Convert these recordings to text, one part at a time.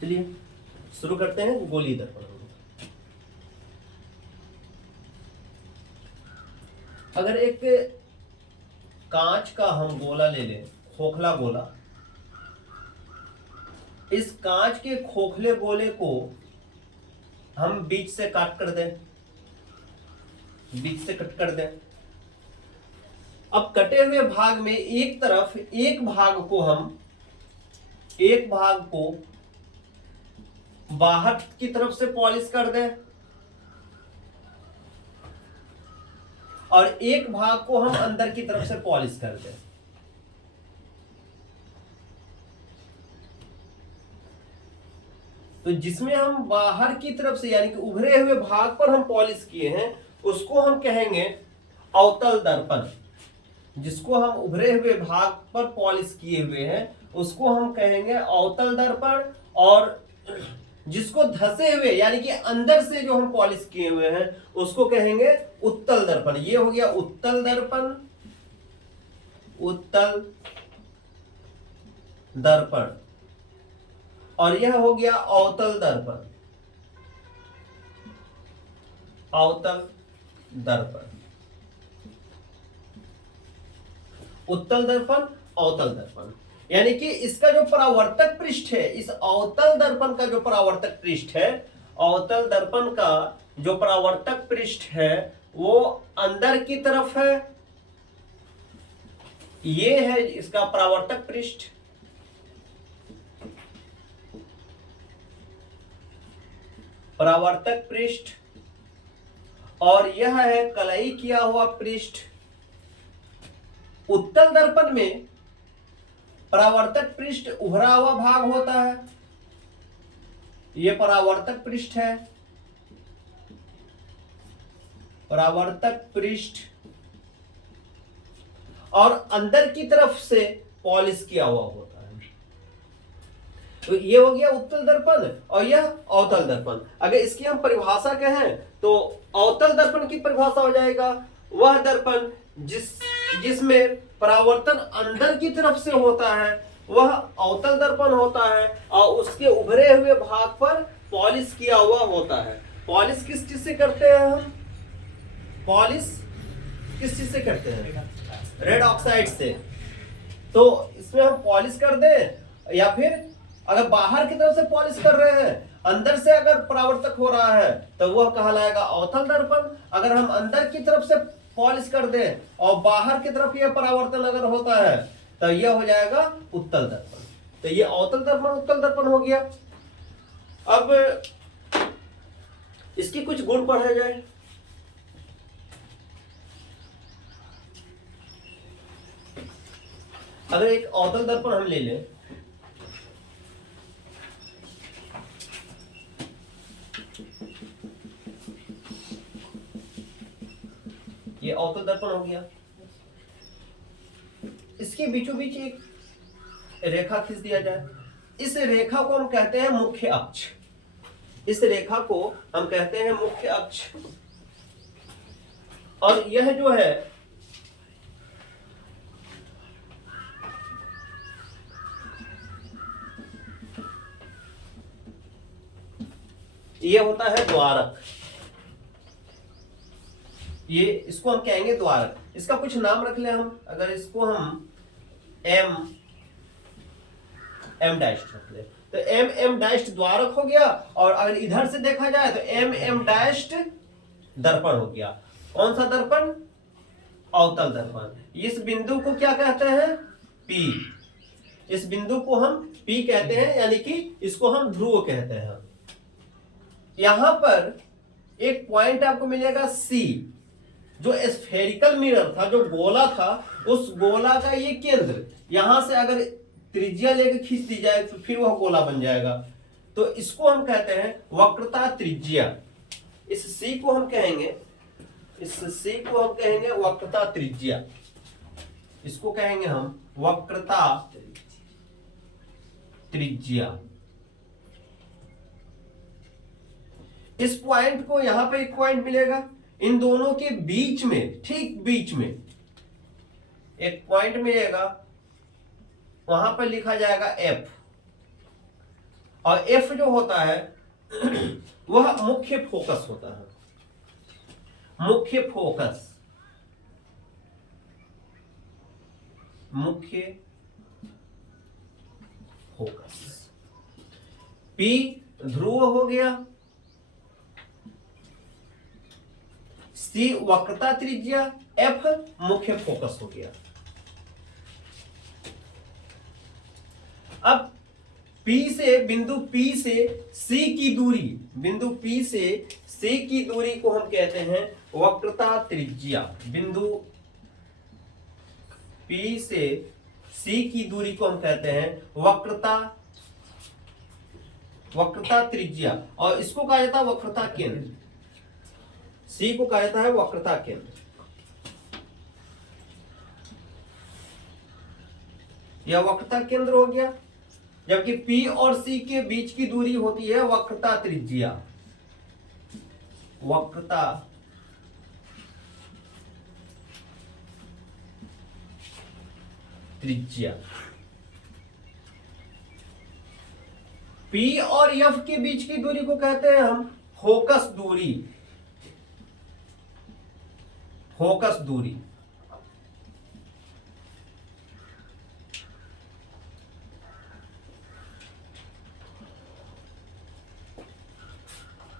चलिए शुरू करते हैं गोली दर्पण। अगर एक कांच का हम गोला ले लें, खोखला गोला, इस कांच के खोखले गोले को हम बीच से काट कर दें, बीच से कट कर दें। अब कटे हुए भाग में एक तरफ एक भाग को बाहर की तरफ से पॉलिश कर दें और एक भाग को हम अंदर की तरफ से पॉलिश कर दें। तो जिसमें हम बाहर की तरफ से यानी कि उभरे हुए भाग पर हम पॉलिश किए हैं उसको हम कहेंगे अवतल दर्पण। जिसको हम उभरे हुए भाग पर पॉलिश किए हुए हैं उसको हम कहेंगे अवतल दर्पण, और जिसको धसे हुए यानी कि अंदर से जो हम पॉलिश किए हुए हैं उसको कहेंगे उत्तल दर्पण। ये हो गया उत्तल दर्पण, उत्तल दर्पण, और यह हो गया अवतल दर्पण, अवतल दर्पण। उत्तल दर्पण, अवतल दर्पण, यानी कि इसका जो परावर्तक पृष्ठ है, इस अवतल दर्पण का जो परावर्तक पृष्ठ है, अवतल दर्पण का जो परावर्तक पृष्ठ है वो अंदर की तरफ है। ये है इसका परावर्तक पृष्ठ, परावर्तक पृष्ठ, और यह है कलई किया हुआ पृष्ठ। उत्तल दर्पण में परावर्तक पृष्ठ उभरा हुआ भाग होता है, यह परावर्तक पृष्ठ है, परावर्तक पृष्ठ, और अंदर की तरफ से पॉलिश किया हुआ होता है। तो ये हो गया उत्तल दर्पण और यह अवतल दर्पण। अगर इसकी हम परिभाषा कहें तो अवतल दर्पण की परिभाषा हो जाएगा वह दर्पण जिसमें परावर्तन अंदर की तरफ से होता है वह अवतल दर्पण होता है, और उसके उभरे हुए भाग पर पॉलिश किया हुआ होता है। पॉलिश किस चीज से करते हैं हम? पॉलिश किस चीज से करते हैं? रेड ऑक्साइड से। तो इसमें हम पॉलिश कर दें, या फिर अगर बाहर की तरफ से पॉलिश कर रहे हैं, अंदर से अगर परावर्तक हो रहा है तो वह कहलाएगा अवतल दर्पण। अगर हम अंदर की तरफ से पॉलिश कर दें और बाहर की तरफ यह परावर्तन अगर होता है तो यह हो जाएगा उत्तल दर्पण। तो यह अवतल दर्पण उत्तल दर्पण हो गया। अब इसकी कुछ गुण पढ़े जाए। अगर एक अवतल दर्पण हम ले लें, ये अवतल दर्पण हो गया। इसके बीचों बीच एक रेखा खींच दिया जाए। इस रेखा को हम कहते हैं मुख्य अक्ष। इस रेखा को हम कहते हैं मुख्य अक्ष, और यह जो है यह होता है द्वारक। ये इसको हम कहेंगे द्वारक। इसका कुछ नाम रख ले हम। अगर इसको हम एम डैश रख ले तो एम डैश द्वारक हो गया, और अगर इधर से देखा जाए तो एम डैश दर्पण हो गया। कौन सा दर्पण? अवतल दर्पण। इस बिंदु को क्या कहते हैं? पी। इस बिंदु को हम पी कहते हैं, यानी कि इसको हम ध्रुव कहते हैं। यहां पर एक पॉइंट आपको मिलेगा सी, जो स्फेरिकल मिरर था, जो गोला था, उस गोला का ये केंद्र, यहां से अगर त्रिज्या लेकर खींच दी जाए तो फिर वह गोला बन जाएगा। तो इसको हम कहते हैं वक्रता त्रिज्या। इस सी को हम कहेंगे, इस सी को हम कहेंगे वक्रता त्रिज्या। इसको कहेंगे हम वक्रता त्रिज्या। इस पॉइंट को यहां पे एक पॉइंट मिलेगा, इन दोनों के बीच में, ठीक बीच में एक पॉइंट मिलेगा, वहां पर लिखा जाएगा एफ। और एफ जो होता है वह मुख्य फोकस होता है, मुख्य फोकस, मुख्य फोकस। पी ध्रुव हो गया, सी वक्रता त्रिज्या, एफ मुख्य फोकस हो गया। अब P से बिंदु P से C की दूरी, बिंदु P से C की दूरी को हम कहते हैं वक्रता त्रिज्या। बिंदु P से C की दूरी को हम कहते हैं वक्रता त्रिज्या, और इसको कहा जाता है वक्रता केंद्र। C को कहा जाता है वक्रता केंद्र। यह वक्रता केंद्र हो गया। जबकि P और C के बीच की दूरी होती है वक्रता त्रिज्या, वक्रता त्रिज्या। P और F के बीच की दूरी को कहते हैं हम फोकस दूरी, फोकस दूरी।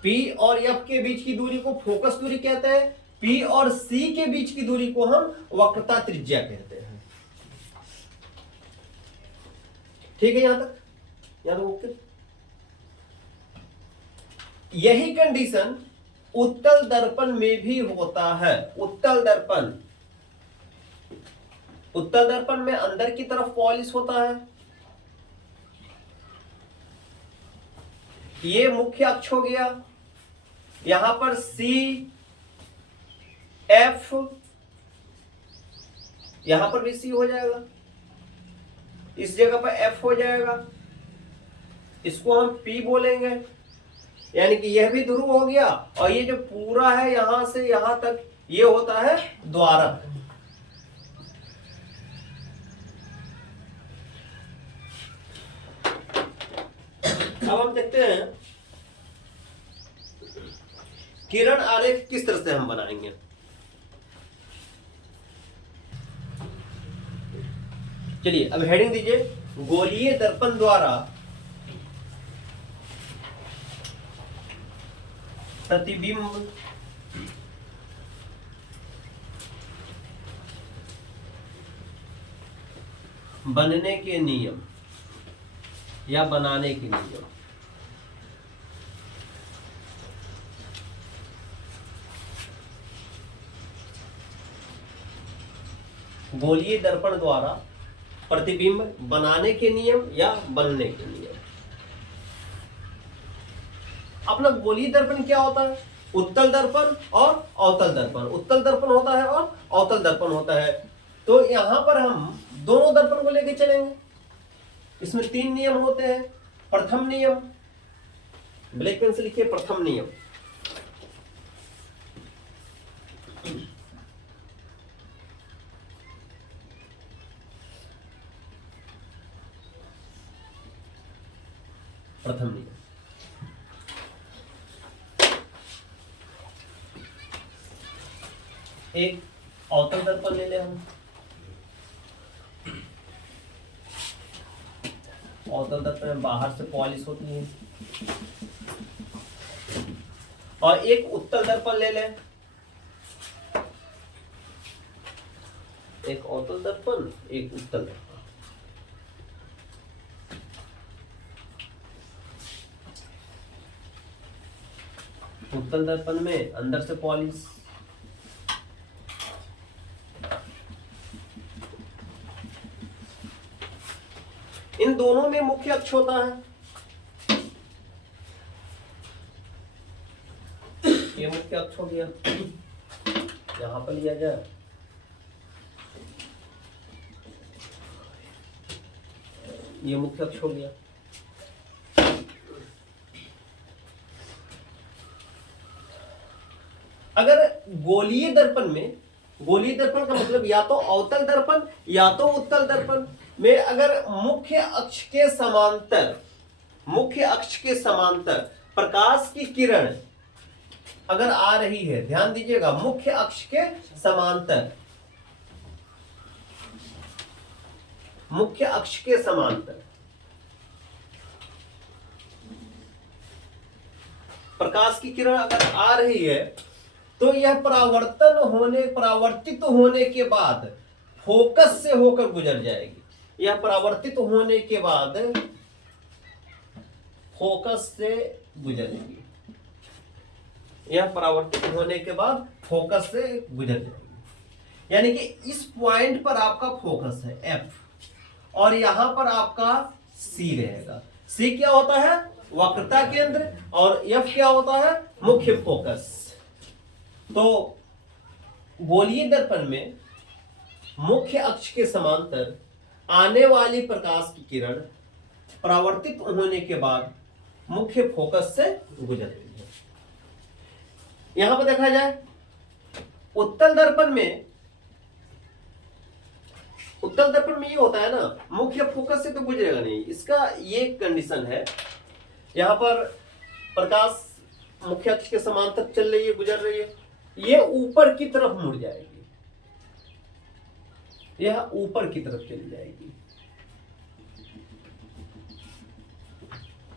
P और F के बीच की दूरी को फोकस दूरी कहते हैं, P और C के बीच की दूरी को हम वक्रता त्रिज्या कहते हैं। ठीक है, यहां तक ओके। यही कंडीशन उत्तल दर्पण में भी होता है। उत्तल दर्पण में अंदर की तरफ पॉलिश होता है। ये मुख्य अक्ष हो गया, यहां पर C F, यहां पर भी C हो जाएगा, इस जगह पर F हो जाएगा, इसको हम P बोलेंगे। यानी कि यह भी ध्रुव हो गया, और ये जो पूरा है यहां से यहां तक ये होता है द्वारक। अब हम देखते हैं किरण आरेख किस तरह से हम बनाएंगे। चलिए अब हेडिंग दीजिए, गोलीय दर्पण द्वारा प्रतिबिंब बनने के नियम या बनाने के नियम। गोलीय दर्पण द्वारा प्रतिबिंब बनाने के नियम या बनने के नियम। अपना गोलीय दर्पण क्या होता है? उत्तल दर्पण और अवतल दर्पण। उत्तल दर्पण होता है और अवतल दर्पण होता है। तो यहां पर हम दोनों दर्पण को लेकर चलेंगे। इसमें 3 नियम होते हैं। प्रथम नियम, ब्लैक पेन से लिखिए, प्रथम नियम। प्रथम नियम, एक अवतल दर्पण ले लें हम। अवतल दर्पण में बाहर से पॉलिश होती है। और एक उत्तल दर्पण ले लें। एक अवतल दर्पण, एक उत्तल दर्पण। उत्तल दर्पण में अंदर से पॉलिश, इन दोनों में मुख्य अक्ष होता है। ये मुख्य अक्ष हो गया, यहां पर लिया जाए। ये मुख्य अक्ष हो गया। अगर गोलीय दर्पण में, गोलीय दर्पण का मतलब या तो अवतल दर्पण या तो उत्तल दर्पण में अगर मुख्य अक्ष के समांतर, मुख्य अक्ष के समांतर प्रकाश की किरण अगर आ रही है, ध्यान दीजिएगा, मुख्य अक्ष के समांतर, मुख्य अक्ष के समांतर प्रकाश की किरण अगर आ रही है तो यह परावर्तित होने के बाद फोकस से होकर गुजर जाएगी। यह परावर्तित होने के बाद फोकस से गुजरेगी। यह परावर्तित होने के बाद फोकस से गुजर जाएगी। यानी कि इस पॉइंट पर आपका फोकस है F और यहां पर आपका C रहेगा। C क्या होता है? वक्रता केंद्र, और F क्या होता है? मुख्य फोकस। तो गोलीय दर्पण में मुख्य अक्ष के समांतर आने वाली प्रकाश की किरण परावर्तित होने के बाद मुख्य फोकस से गुजर रही है। यहां पर देखा जाए उत्तल दर्पण में ये होता है ना, मुख्य फोकस से तो गुजरेगा नहीं। इसका ये कंडीशन है, यहां पर प्रकाश मुख्य अक्ष के समांतर चल रही है, गुजर रही है, ये ऊपर की तरफ मुड़ जाएगी, यह ऊपर की तरफ चली जाएगी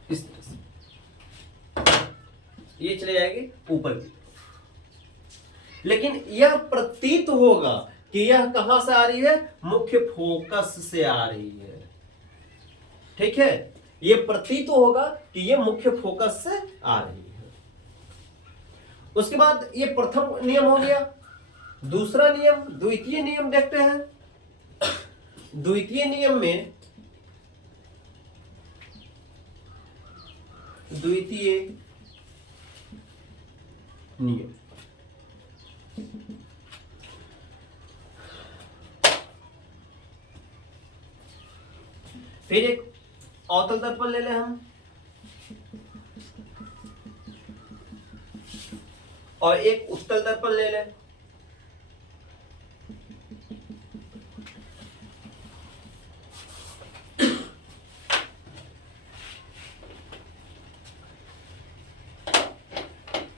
इस तरह से, ये चले जाएगी ऊपर की तरफ। लेकिन यह प्रतीत होगा कि यह कहां से आ रही है? मुख्य फोकस से आ रही है। ठीक है, यह प्रतीत होगा कि यह मुख्य फोकस से आ रही है। उसके बाद ये प्रथम नियम हो गया। दूसरा नियम, द्वितीय नियम देखते हैं। द्वितीय नियम में द्वितीय नियम फिर एक अवतल दर्पण ले लें हम, और एक उत्तल दर्पण ले लें।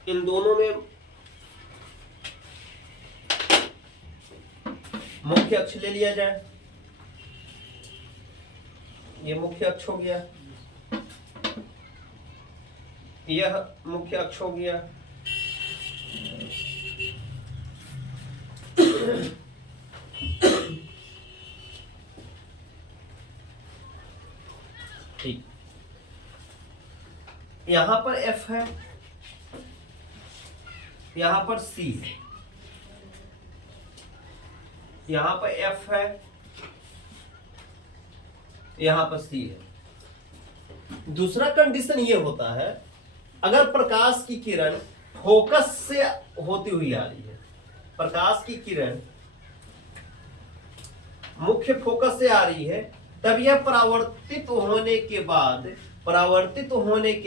इन दोनों में मुख्य अक्ष ले लिया जाए। ये मुख्य अक्ष हो गया, यह मुख्य अक्ष हो गया। ठीक, यहां पर F है, यहां पर C है, यहां पर F है, यहां पर C है। दूसरा कंडीशन ये होता है, अगर प्रकाश की किरण फोकस से होती हुई आ रही है, प्रकाश की किरण मुख्य फोकस से आ रही है, तब यह परावर्तित होने के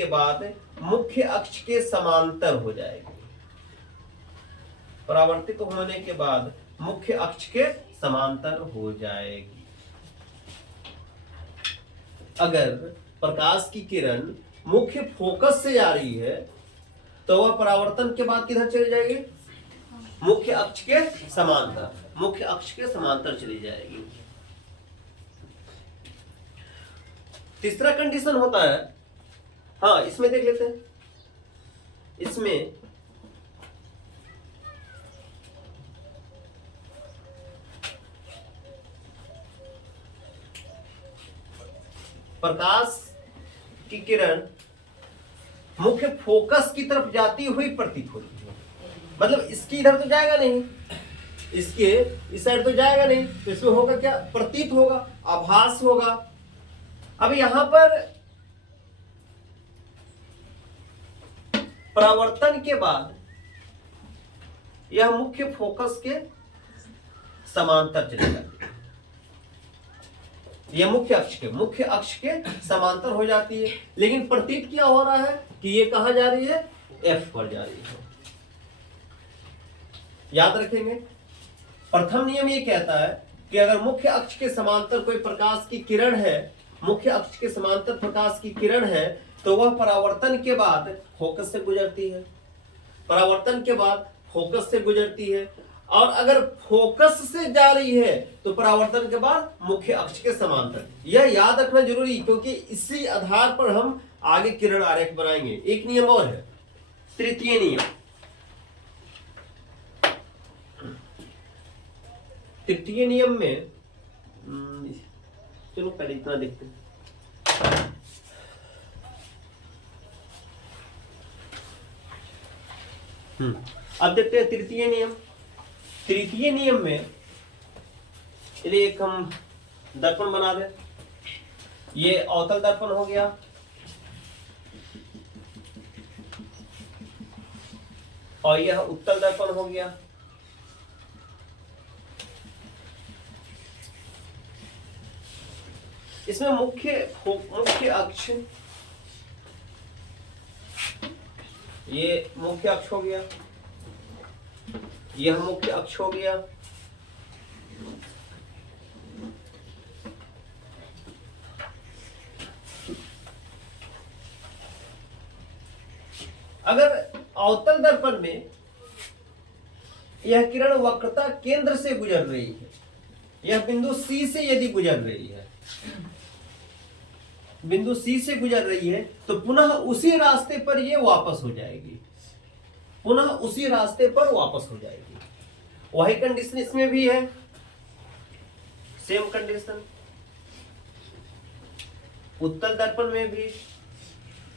बाद मुख्य अक्ष के समांतर हो जाएगी। परावर्तित होने के बाद मुख्य अक्ष के समांतर हो जाएगी। अगर प्रकाश की किरण मुख्य फोकस से आ रही है तो वह परावर्तन के बाद किधर चली जाएगी? मुख्य अक्ष के समांतर, मुख्य अक्ष के समांतर चली जाएगी। तीसरा कंडीशन होता है, हाँ इसमें देख लेते हैं। इसमें प्रकाश की किरण मुख्य फोकस की तरफ जाती हुई प्रतीत होती है। मतलब इसकी इधर तो जाएगा नहीं, इसके इस साइड तो जाएगा नहीं, तो इसमें होगा क्या? प्रतीत होगा, आभास होगा। अब यहां पर परावर्तन के बाद यह मुख्य फोकस के समांतर चले जाती है, यह मुख्य अक्ष के समांतर हो जाती है। लेकिन प्रतीत क्या हो रहा है कि ये कहां जा रही है? F पर जा रही है। याद रखेंगे, प्रथम नियम ये कहता है कि अगर मुख्य अक्ष के समांतर कोई प्रकाश की किरण है मुख्य अक्ष के समांतर प्रकाश की किरण है तो वह परावर्तन के बाद फोकस से गुजरती है, परावर्तन के बाद फोकस से गुजरती है, और अगर फोकस से जा रही है तो परावर्तन के बाद मुख्य अक्ष के समांतर। यह याद रखना जरूरी, क्योंकि इसी आधार पर हम आगे किरण आरेख बनाएंगे। एक नियम और है, तृतीय नियम। तृतीय नियम में चलो पहले इतना देखते हैं। अब देखते हैं तृतीय नियम। तृतीय नियम में चलिए एक हम दर्पण बना दें। ये अवतल दर्पण हो गया, और यह उत्तल दर्पण हो गया। इसमें मुख्य अक्ष, ये मुख्य अक्ष हो गया, यह मुख्य अक्ष हो गया, अगर अवतल दर्पण में यह किरण वक्रता केंद्र से गुजर रही है, यह बिंदु C से यदि गुजर रही है, बिंदु C से गुजर रही है, तो पुनः उसी रास्ते पर यह वापस हो जाएगी, पुनः उसी रास्ते पर वापस हो जाएगी। वही कंडीशन इसमें भी है, सेम कंडीशन। उत्तल दर्पण में भी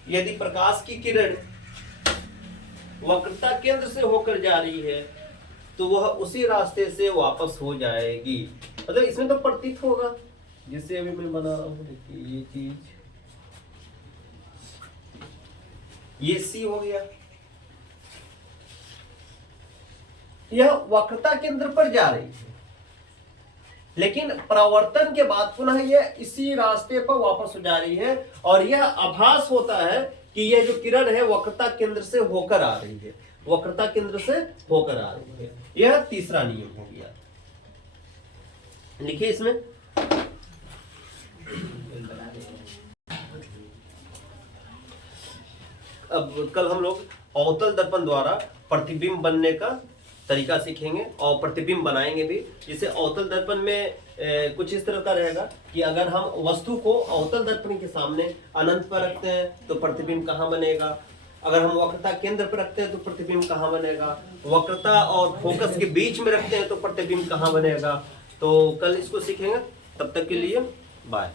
यदि प्रकाश की किरण वक्रता केंद्र से होकर जा रही है तो वह उसी रास्ते से वापस हो जाएगी। मतलब इसमें तो प्रतीत होगा, जिससे अभी मैं बना रहा हूं। देखिए ये चीज, ये C हो गया, यह वक्रता केंद्र पर जा रही है, लेकिन परावर्तन के बाद पुनः यह इसी रास्ते पर वापस हो जा रही है, और यह आभास होता है कि यह जो किरण है वक्रता केंद्र से होकर आ रही है, वक्रता केंद्र से होकर आ रही है। यह तीसरा नियम हो गया। लिखिए इसमें, अब कल हम लोग अवतल दर्पण द्वारा प्रतिबिंब बनने का तरीका सीखेंगे और प्रतिबिंब बनाएंगे भी। जैसे अवतल दर्पण में कुछ इस तरह का रहेगा कि अगर हम वस्तु को अवतल दर्पण के सामने अनंत पर रखते हैं तो प्रतिबिंब कहाँ बनेगा, अगर हम वक्रता केंद्र पर रखते हैं तो प्रतिबिंब कहाँ बनेगा, वक्रता और फोकस के बीच में रखते हैं तो प्रतिबिंब कहाँ बनेगा। तो कल इसको सीखेंगे, तब तक के लिए बाय।